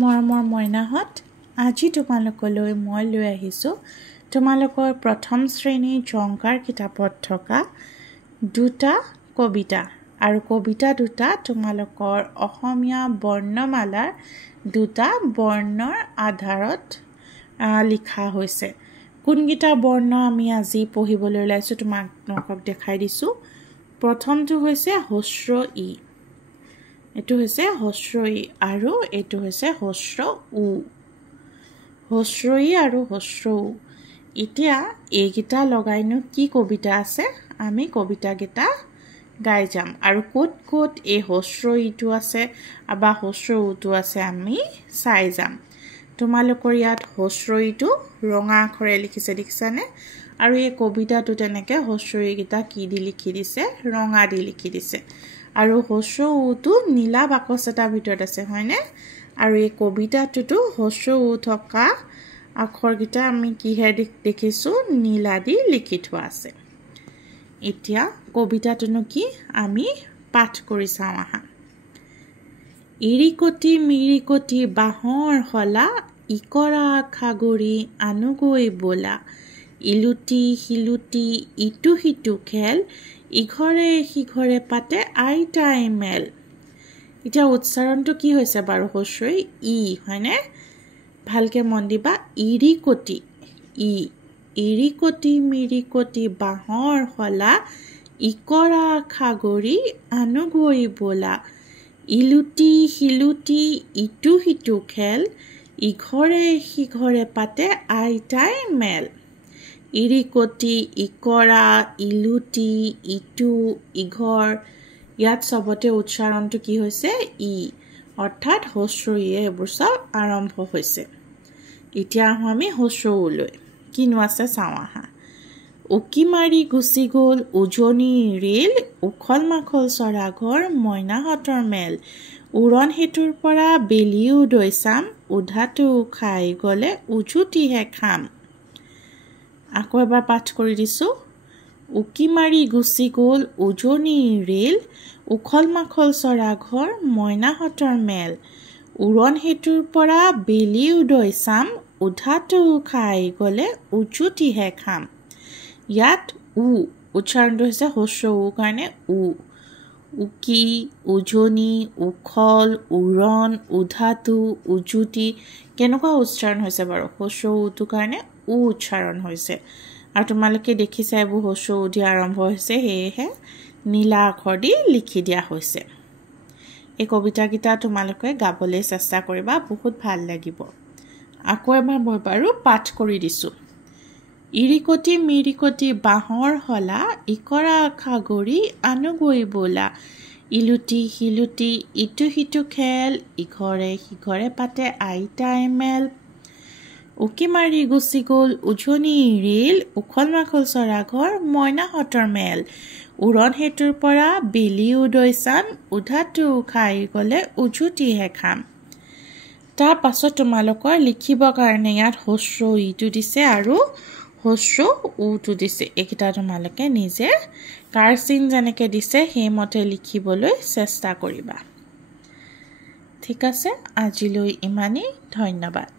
মৰমৰ মইনাহঁত, আজি তোমালোকলৈ মই লৈ আহিছোঁ তোমালোকৰ প্ৰথম শ্ৰেণীৰ জংকাৰ কিতাপত থকা দুটা কবিতা আৰু কবিতা দুটা তোমালোকৰ অসমীয়া বৰ্ণমালাৰ দুটা বৰ্ণৰ আধাৰত লিখা হৈছে। কোনকেইটা বৰ্ণ আমি আজি পঢ়িবলৈ ওলাইছোঁ তোমালোকক দেখাই দিছোঁ। প্ৰথমটো হৈছে হস্ৰ ই, এইটো হৈছে হস্ৰ ই আৰু এইটো হৈছে হস্ৰ উ। হস্ৰ ই আৰু হস্ৰ উ। এতিয়া এইকেইটা লগাইনো কি কবিতা আছে আমি কবিতাকেইটা গাই যাম আৰু ক'ত ক'ত এই হস্ৰ ইটো আছে বা হস্ৰ উটো আছে আমি চাই যাম। তোমালোকৰ ইয়াত হস্ৰ ইটো ৰঙা আখৰে লিখিছে দেখিছানে? আৰু এই কবিতাটো তেনেকৈ হস্ৰ ইকেইটা কি দি লিখি দিছে? ৰঙা দি লিখি দিছে। আৰু হস্ৰ উটো নীলা বাকচ এটাৰ ভিতৰত আছে হয়নে? আৰু এই কবিতাটোতো হস্ৰ উ থকা আখৰকেইটা আমি কিহেৰে দেখিছোঁ? নীলা দি লিখি থোৱা আছে। এতিয়া কবিতাটোনো কি আমি পাঠ কৰি চাওঁ আহা। ইৰিকটি মিৰিকটি বাঁহৰ শলা, ইকৰা খাগৰি আনুগৈ বোলা, ইলুটি শিলুটি ইটো সিটো খেল, ইঘৰে সিঘৰে পাতে আইতাই মেল। এতিয়া উচ্চাৰণটো কি হৈছে বাৰু? হস্ৰ ই হয়নে? ভালকে মন দিবা। ইৰিকটি ই, ইৰিকটি মিৰিকটি বাঁহৰ শলা, ইকৰা খাগৰি আনুগৈ বোলা, ইলুটি শিলুটি ইটো সিটো খেল, ইঘৰে সিঘৰে পাতে আইতাই মেল। ইৰিকটি, ইকৰা, ইলুটি, ইটো, ইঘৰ, ইয়াত চবতে উচ্চাৰণটো কি হৈছে? ই, অৰ্থাৎ হস্ৰ ইয়ে এইবোৰ চব আৰম্ভ হৈছে। এতিয়া আহোঁ আমি হস্ৰ উলৈ। কিনো আছে চাওঁ আহা। উকি মাৰি গুচি গ'ল উজনি ৰেল, উখল মাখল চৰা ঘৰ মইনাহঁতৰ মেল, উৰণ সেতুৰ পৰা বেলি উদয় চাম, উধাটো খাই গ'লে উজুতিহে খাম। আকৌ এবাৰ পাঠ কৰি দিছোঁ। উকি মাৰি গুচি গ'ল উজনি ৰেল, উখল মাখল চৰা ঘৰ মইনাহঁতৰ মেল, উৰণ সেতুৰ পৰা বেলি উদয় চাম, উধাটো খাই গ'লে উজুতিহে খাম। ইয়াত উ উচ্চাৰণটো হৈছে হস্ৰ উ কাৰণে উ। উকি, উজনি, উখল, উৰণ, উধাটো, উজুতি, কেনেকুৱা উচ্চাৰণ হৈছে বাৰু? হস্ৰ উটোৰ কাৰণে উ উচ্চাৰণ হৈছে। আৰু তোমালোকে দেখিছা এইবোৰ হস্ৰ উ দি আৰম্ভ হৈছে, সেয়েহে নীলা আখৰ দি লিখি দিয়া হৈছে। এই কবিতাকেইটা তোমালোকে গাবলৈ চেষ্টা কৰিবা, বহুত ভাল লাগিব। আকৌ এবাৰ মই বাৰু পাঠ কৰি দিছোঁ। ইৰিকটি মিৰিকটি বাঁহৰ শলা, ইকৰা খাগৰি আনুগৈ বোলা, ইলুটি শিলুটি ইটো সিটো খেল, ইঘৰে সিঘৰে পাতে আইতাই মেল, উকি মাৰি গুচি গ'ল উজনি ৰেল, উখল মাখল চৰা ঘৰ মইনাহঁতৰ মেল, উৰণ সেতুৰ পৰা বেলি উদয় চাম, উধাটো খাই গ'লে উজুতিহে খাম। তাৰ পাছত তোমালোকৰ লিখিবৰ কাৰণে ইয়াত হস্ৰ ইটো দিছে আৰু হস্ৰ উটো দিছে। এইকেইটা তোমালোকে নিজে কাৰচিন যেনেকৈ দিছে সেইমতে লিখিবলৈ চেষ্টা কৰিবা। ঠিক আছে, আজিলৈ ইমানেই। ধন্যবাদ।